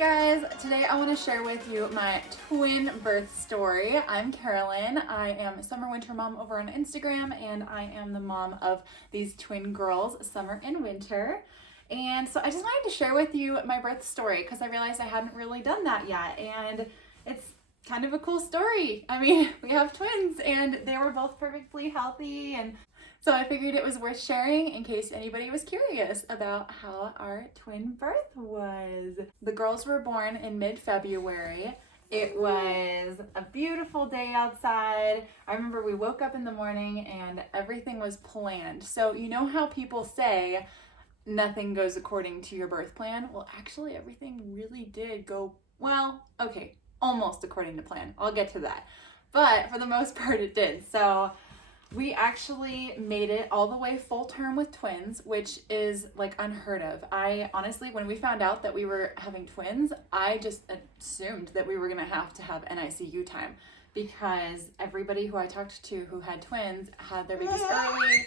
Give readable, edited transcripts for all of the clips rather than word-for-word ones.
guys, today I want to share with you my twin birth story. I'm Carolyn. I am Summer Winter Mom over on Instagram, and I am the mom of these twin girls, Summer and Winter. And so I just wanted to share with you my birth story because I realized I hadn't really done that yet, and it's kind of a cool story. I mean, we have twins and they were both perfectly healthy, and so I figured it was worth sharing in case anybody was curious about how our twin birth was. The girls were born in mid-February. It was a beautiful day outside. I remember we woke up in the morning and everything was planned. So you know how people say nothing goes according to your birth plan? Well, actually everything really did go, well, okay, almost according to plan. I'll get to that. But for the most part it did. So we actually made it all the way full term with twins, which is like unheard of. I honestly, when we found out that we were having twins, I just assumed that we were gonna have to have NICU time because everybody who I talked to who had twins had their babies early.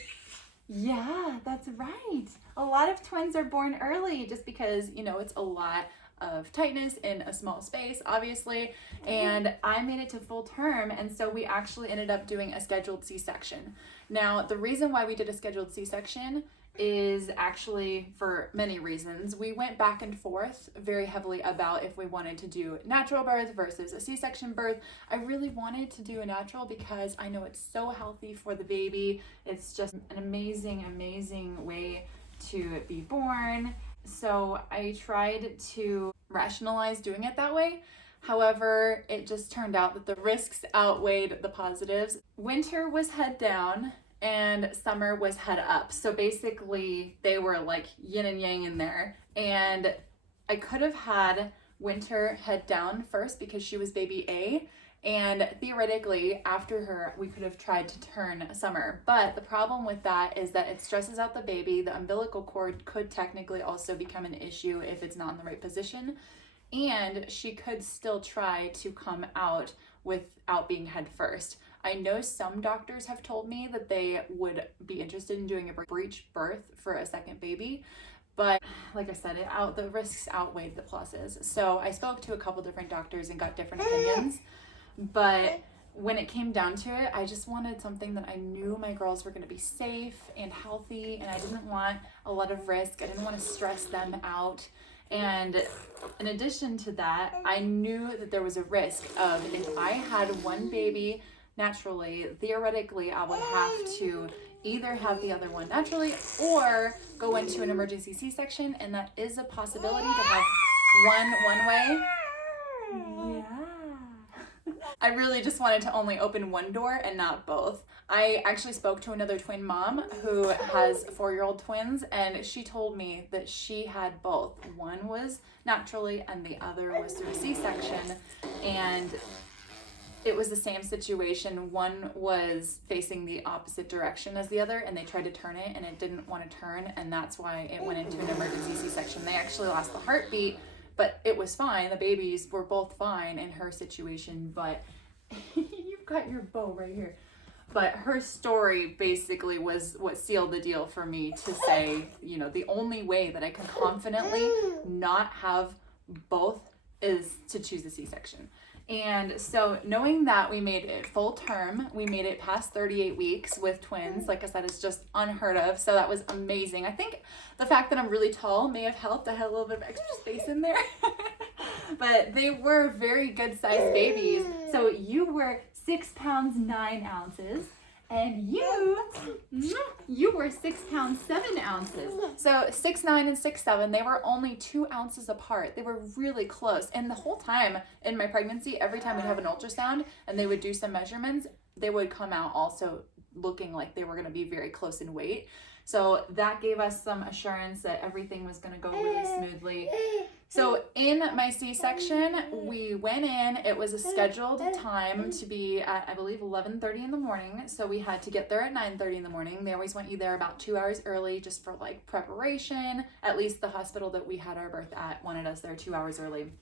Yeah, that's right. A lot of twins are born early just because, you know, it's a lot of tightness in a small space, obviously, and I made it to full term, and so we actually ended up doing a scheduled C-section. Now, the reason why we did a scheduled C-section is actually for many reasons. We went back and forth very heavily about if we wanted to do natural birth versus a C-section birth. I really wanted to do a natural because I know it's so healthy for the baby. It's just an amazing, amazing way to be born. So I tried to rationalize doing it that way. However, it just turned out that the risks outweighed the positives. Winter was head down and summer was head up. So basically they were like yin and yang in there. And I could have had Winter head down first because she was baby A. And theoretically, after her, we could have tried to turn Summer. But the problem with that is that it stresses out the baby. The umbilical cord could technically also become an issue if it's not in the right position. And she could still try to come out without being head first. I know some doctors have told me that they would be interested in doing a breech birth for a second baby. But like I said, the risks outweighed the pluses. So I spoke to a couple different doctors and got different opinions. But when it came down to it, I just wanted something that I knew my girls were going to be safe and healthy, and I didn't want a lot of risk. I didn't want to stress them out. And in addition to that, I knew that there was a risk of if I had one baby naturally, theoretically, I would have to either have the other one naturally or go into an emergency C-section, and that is a possibility to have one way. Yeah. I really just wanted to only open one door and not both. I actually spoke to another twin mom who has 4-year-old twins, and she told me that she had both. One was naturally and the other was through a C-section, and it was the same situation. One was facing the opposite direction as the other, and they tried to turn it and it didn't want to turn, and that's why it went into an emergency C-section. They actually lost the heartbeat, but it was fine. The babies were both fine in her situation, but you've got your bow right here. But her story basically was what sealed the deal for me to say, you know, the only way that I can confidently not have both is to choose the C-section. And so knowing that we made it full term, we made it past 38 weeks with twins, like I said, is just unheard of. So that was amazing. I think the fact that I'm really tall may have helped. I had a little bit of extra space in there. But they were very good sized babies. So you were 6 pounds 9 ounces. And you were 6 pounds 7 ounces. So 6'9" and 6'7", they were only 2 ounces apart. They were really close. And the whole time in my pregnancy, every time we'd have an ultrasound and they would do some measurements, they would come out also looking like they were going to be very close in weight. So that gave us some assurance that everything was going to go really smoothly. So in my C-section, we went in, it was a scheduled time to be at, I believe, 11:30 in the morning. So we had to get there at 9:30 in the morning. They always want you there about 2 hours early just for like preparation. At least the hospital that we had our birth at wanted us there 2 hours early.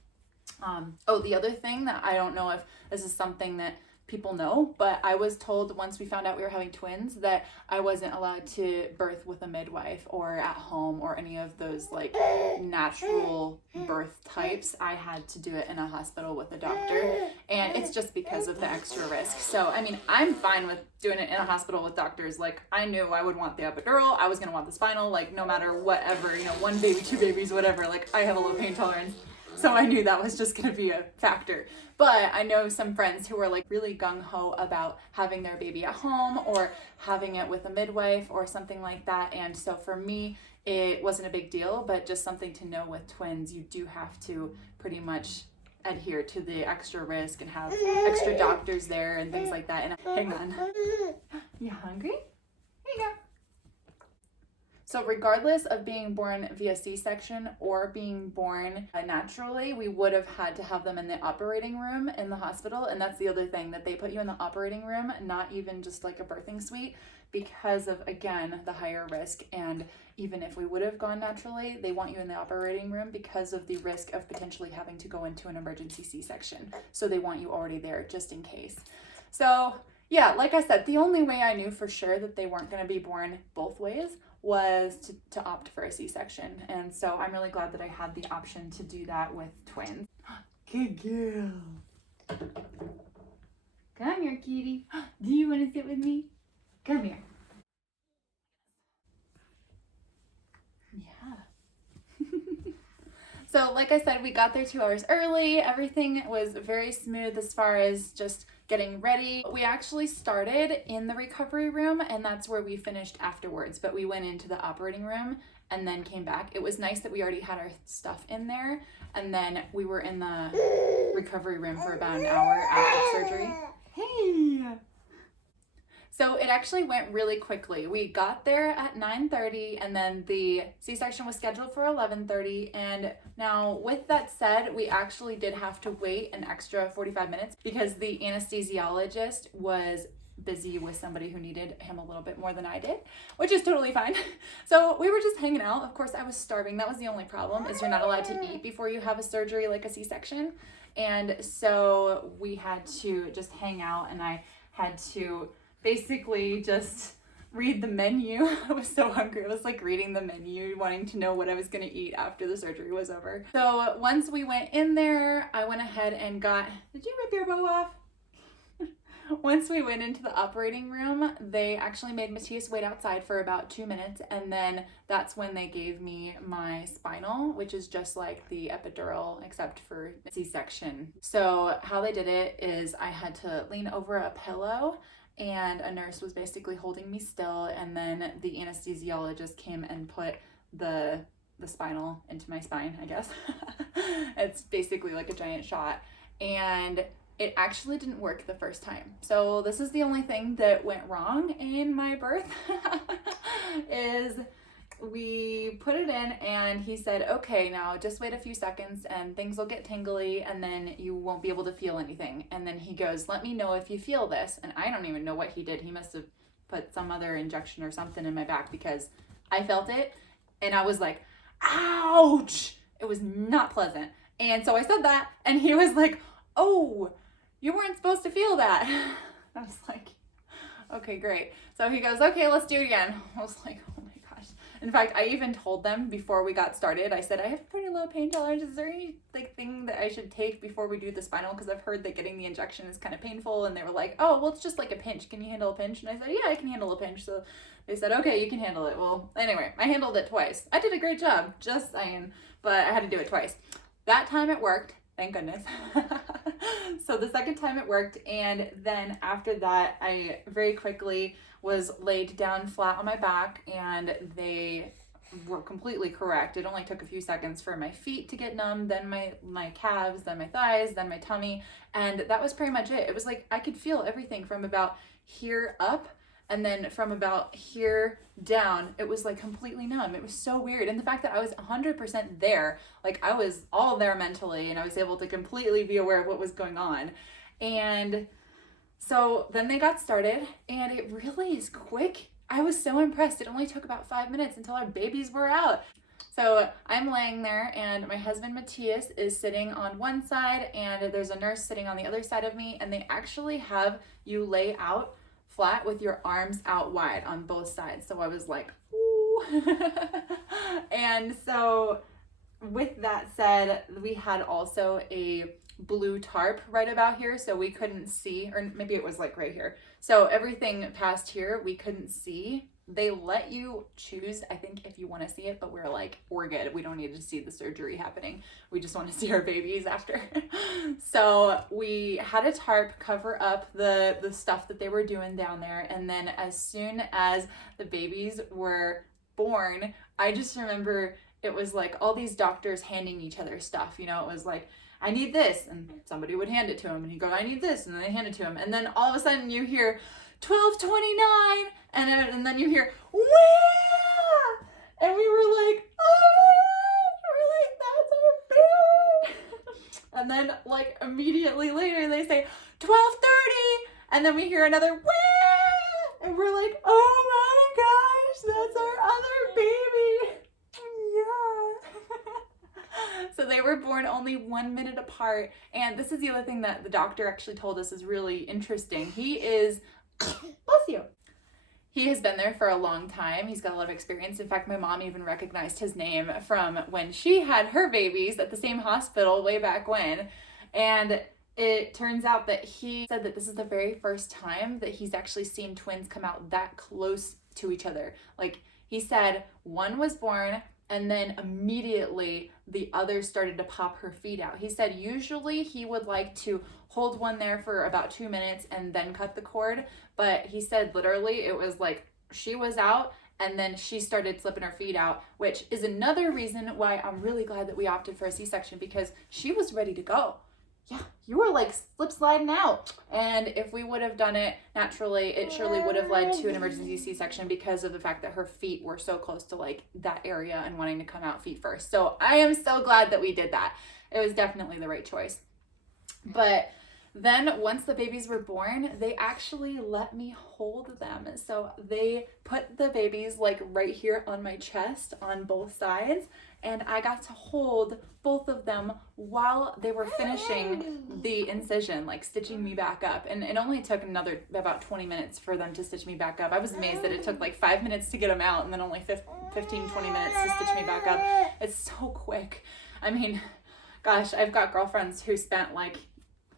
The other thing that I don't know if this is something that people know, but I was told once we found out we were having twins that I wasn't allowed to birth with a midwife or at home or any of those like natural birth types. I had to do it in a hospital with a doctor, and it's just because of the extra risk. So, I mean, I'm fine with doing it in a hospital with doctors. Like, I knew I would want the epidural, I was gonna want the spinal, like no matter whatever, you know, 1 baby, 2 babies, whatever, like I have a low pain tolerance. So I knew that was just gonna be a factor. But I know some friends who are like really gung-ho about having their baby at home or having it with a midwife or something like that. And so for me, it wasn't a big deal, but just something to know with twins, you do have to pretty much adhere to the extra risk and have extra doctors there and things like that. And hang on. You hungry? Here you go. So regardless of being born via C-section or being born naturally, we would have had to have them in the operating room in the hospital. And that's the other thing, that they put you in the operating room, not even just like a birthing suite, because of, again, the higher risk. And even if we would have gone naturally, they want you in the operating room because of the risk of potentially having to go into an emergency C-section. So they want you already there just in case. So yeah, like I said, the only way I knew for sure that they weren't going to be born both ways was to opt for a C-section. And so I'm really glad that I had the option to do that with twins. Good girl. Come here, kitty. Do you want to sit with me? Come here. Yeah. So like I said, we got there 2 hours early. Everything was very smooth as far as just getting ready. We actually started in the recovery room, and that's where we finished afterwards, but we went into the operating room and then came back. It was nice that we already had our stuff in there, and then we were in the recovery room for about an hour after surgery. Hey! So it actually went really quickly. We got there at 9:30, and then the C-section was scheduled for 11:30. And now with that said, we actually did have to wait an extra 45 minutes because the anesthesiologist was busy with somebody who needed him a little bit more than I did, which is totally fine. So we were just hanging out. Of course, I was starving. That was the only problem, is you're not allowed to eat before you have a surgery like a C-section. And so we had to just hang out, and I had to basically just read the menu. I was so hungry. I was like reading the menu, wanting to know what I was going to eat after the surgery was over. So once we went in there, I went ahead and got, did you rip your bow off? Once we went into the operating room, they actually made Matthias wait outside for about 2 minutes, and then that's when they gave me my spinal, which is just like the epidural except for C-section. So how they did it is I had to lean over a pillow, and a nurse was basically holding me still, and then the anesthesiologist came and put the spinal into my spine, I guess. It's basically like a giant shot, and it actually didn't work the first time. So this is the only thing that went wrong in my birth is we put it in, and he said, okay, now just wait a few seconds and things will get tingly and then you won't be able to feel anything. And then he goes, let me know if you feel this. And I don't even know what he did. He must have put some other injection or something in my back, because I felt it and I was like, ouch! It was not pleasant. And so I said that, and he was like, oh, you weren't supposed to feel that. I was like, okay, great. So he goes, okay, let's do it again. I was like, oh my gosh. In fact, I even told them before we got started, I said, I have pretty low pain tolerance. Is there any thing that I should take before we do the spinal? Because I've heard that getting the injection is kind of painful. And they were like, oh, well, it's just like a pinch. Can you handle a pinch? And I said, yeah, I can handle a pinch. So they said, okay, you can handle it. Well, anyway, I handled it twice. I did a great job, just saying, but I had to do it twice. That time it worked. Thank goodness. So the second time it worked, and then after that, I very quickly was laid down flat on my back, and they were completely correct. It only took a few seconds for my feet to get numb, then my calves, then my thighs, then my tummy, and that was pretty much it. It was like I could feel everything from about here up, and then from about here down, it was like completely numb. It was so weird. And the fact that I was 100% there, like I was all there mentally, and I was able to completely be aware of what was going on. And so then they got started, and it really is quick. I was so impressed. It only took about 5 minutes until our babies were out. So I'm laying there and my husband Matthias is sitting on one side and there's a nurse sitting on the other side of me, and they actually have you lay out flat with your arms out wide on both sides. So I was like, ooh. And so with that said, we had also a blue tarp right about here, so we couldn't see, or maybe it was like right here. So everything past here we couldn't see. They let you choose, I think, if you want to see it, but we're like, we're good. We don't need to see the surgery happening. We just want to see our babies after. So we had a tarp cover up the stuff that they were doing down there. And then as soon as the babies were born, I just remember it was like all these doctors handing each other stuff. You know, it was like, I need this, and somebody would hand it to him, and he'd go, I need this, and then they hand it to him. And then all of a sudden you hear 12:29, and then you hear, wah! And we were like, oh, we're like, that's our baby. And then like immediately later they say 12:30, and then we hear another wah! And we're like, oh my gosh, that's our other baby. Yeah. So they were born only 1 minute apart. And this is the other thing that the doctor actually told us is really interesting. He is, bless you. He has been there for a long time. He's got a lot of experience. In fact, my mom even recognized his name from when she had her babies at the same hospital way back when. And it turns out that he said that this is the very first time that he's actually seen twins come out that close to each other. Like, he said one was born and then immediately the other started to pop her feet out. He said usually he would like to hold one there for about 2 minutes and then cut the cord. But he said literally it was like she was out and then she started slipping her feet out, which is another reason why I'm really glad that we opted for a C-section, because she was ready to go. Yeah, you were like slip sliding out. And if we would have done it naturally, it surely would have led to an emergency C-section because of the fact that her feet were so close to like that area and wanting to come out feet first. So I am so glad that we did that. It was definitely the right choice. But then once the babies were born, they actually let me hold them. So they put the babies like right here on my chest on both sides, and I got to hold both of them while they were finishing the incision, like stitching me back up. And it only took another about 20 minutes for them to stitch me back up. I was amazed that it took like 5 minutes to get them out and then only 15, 20 minutes to stitch me back up. It's so quick. I mean, gosh, I've got girlfriends who spent like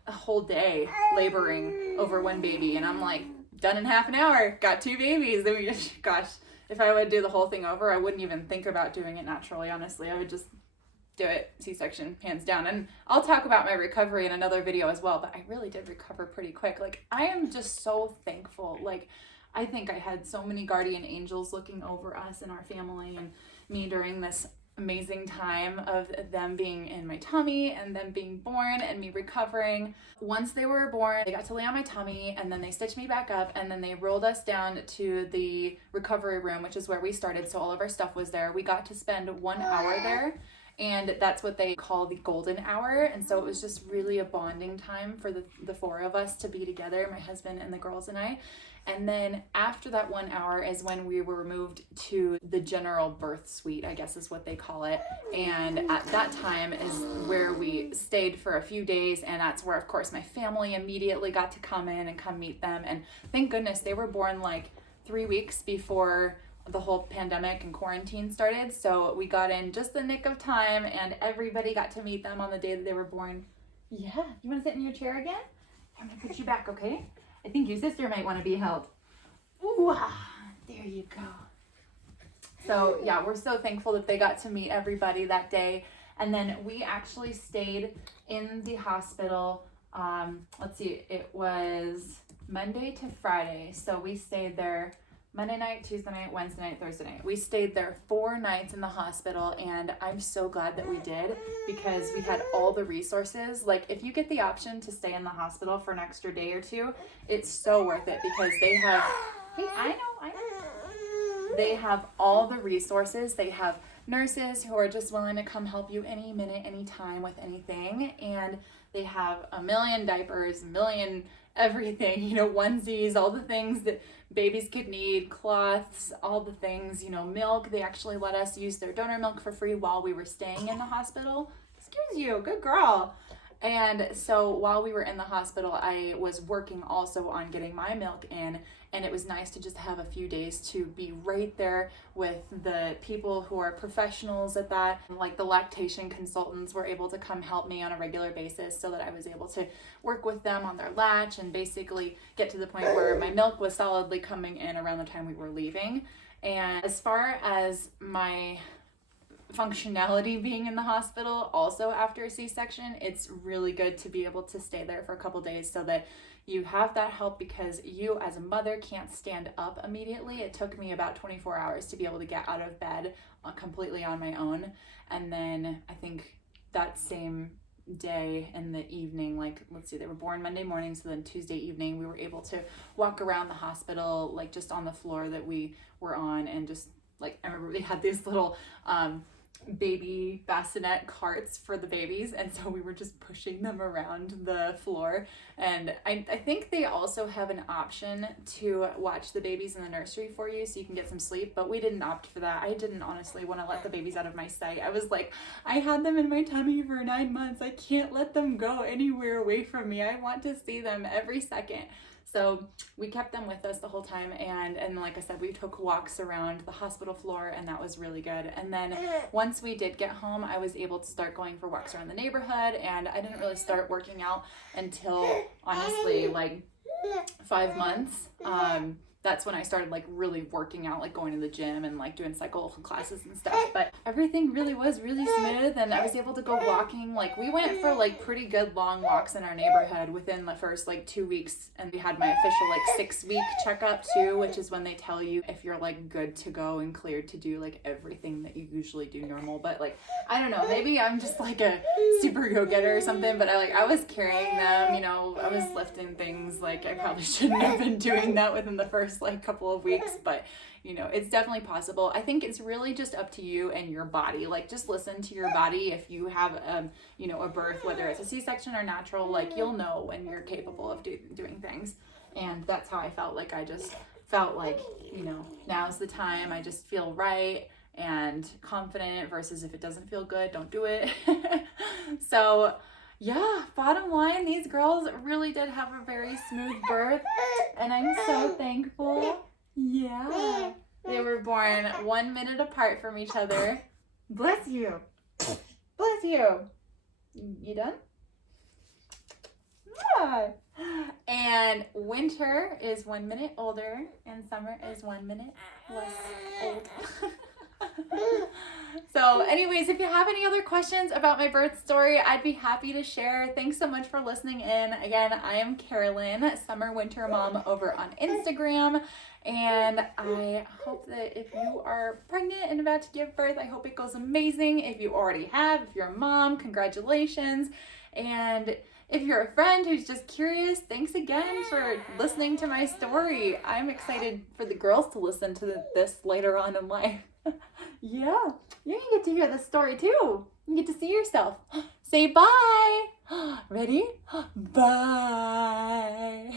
a whole day laboring over one baby, and I'm like, done in half an hour, got 2 babies. Then gosh, if I would do the whole thing over, I wouldn't even think about doing it naturally, honestly. I would just do it C-section, hands down. And I'll talk about my recovery in another video as well, but I really did recover pretty quick. Like, I am just so thankful. Like, I think I had so many guardian angels looking over us and our family and me during this amazing time of them being in my tummy and them being born and me recovering. Once they were born, they got to lay on my tummy, and then they stitched me back up, and then they rolled us down to the recovery room, which is where we started. So all of our stuff was there. We got to spend 1 hour there, and that's what they call the golden hour. And so it was just really a bonding time for the 4 of us to be together, my husband and the girls and I. And then after that 1 hour is when we were moved to the general birth suite, I guess is what they call it. And at that time is where we stayed for a few days. And that's where, of course, my family immediately got to come in and come meet them. And thank goodness they were born like 3 weeks before the whole pandemic and quarantine started. So we got in just the nick of time, and everybody got to meet them on the day that they were born. Yeah, you want to sit in your chair again? I'm going to put you back, okay? I think your sister might want to be held. Ooh, there you go. So yeah, we're so thankful that they got to meet everybody that day. And then we actually stayed in the hospital. Let's see, it was Monday to Friday. So we stayed there Monday night, Tuesday night, Wednesday night, Thursday night. We stayed there 4 nights in the hospital, and I'm so glad that we did, because we had all the resources. Like, if you get the option to stay in the hospital for an extra day or 2, it's so worth it, because they have, hey, I know. They have all the resources. They have nurses who are just willing to come help you any minute, any time with anything, and they have a million diapers, a million everything, you know, onesies, all the things that babies could need, cloths, all the things, you know, milk. They actually let us use their donor milk for free while we were staying in the hospital. Excuse you, good girl. And so while we were in the hospital, I was working also on getting my milk in, and it was nice to just have a few days to be right there with the people who are professionals at that. Like the lactation consultants were able to come help me on a regular basis so that I was able to work with them on their latch and basically get to the point where my milk was solidly coming in around the time we were leaving. And as far as my functionality being in the hospital also after a C-section, it's really good to be able to stay there for a couple days so that you have that help, because you as a mother can't stand up immediately. It took me about 24 hours to be able to get out of bed completely on my own. And then I think that same day in the evening, like, let's see, they were born Monday morning, so then Tuesday evening we were able to walk around the hospital, like just on the floor that we were on, and just like, I remember they had these little baby bassinet carts for the babies, and so we were just pushing them around the floor. And I think they also have an option to watch the babies in the nursery for you so you can get some sleep, but we didn't opt for that. I didn't honestly want to let the babies out of my sight. I was like, I had them in my tummy for 9 months. I can't let them go anywhere away from me. I want to see them every second. So we kept them with us the whole time, and like I said, we took walks around the hospital floor, and that was really good. And then once we did get home, I was able to start going for walks around the neighborhood, and I didn't really start working out until, honestly, like 5 months. That's when I started like really working out, like going to the gym and like doing cycle classes and stuff. But everything really was really smooth, and I was able to go walking. Like we went for like pretty good long walks in our neighborhood within the first like 2 weeks, and we had my official like 6-week checkup too, which is when they tell you if you're like good to go and cleared to do like everything that you usually do normal. But like, I don't know, maybe I'm just like a super go-getter or something, but I was carrying them, you know, I was lifting things. Like I probably shouldn't have been doing that within the first like couple of weeks, but you know, it's definitely possible. I think it's really just up to you and your body. Like just listen to your body. If you have you know, a birth, whether it's a C-section or natural, like you'll know when you're capable of doing things. And that's how I felt. Like I just felt like, you know, now's the time. I just feel right and confident, versus if it doesn't feel good, don't do it. So yeah, bottom line, these girls really did have a very smooth birth, and I'm so thankful. Yeah, they were born 1 minute apart from each other. Bless you. Bless you. You done? Yeah. And winter is 1 minute older, and summer is 1 minute less old. So anyways, if you have any other questions about my birth story, I'd be happy to share. Thanks so much for listening in. Again, I am Carolyn, Summer Winter Mom, over on Instagram. And I hope that if you are pregnant and about to give birth, I hope it goes amazing. If you already have, if you're a mom, congratulations. And if you're a friend who's just curious, thanks again for listening to my story. I'm excited for the girls to listen to this later on in life. Yeah, you get to hear the story too. You get to see yourself. Say bye. Ready? Bye.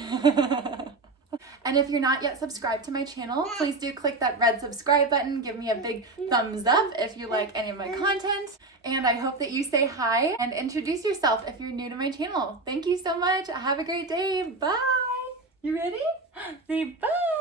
And if you're not yet subscribed to my channel, please do click that red subscribe button. Give me a big thumbs up if you like any of my content. And I hope that you say hi and introduce yourself if you're new to my channel. Thank you so much. Have a great day. Bye. You ready? Say bye.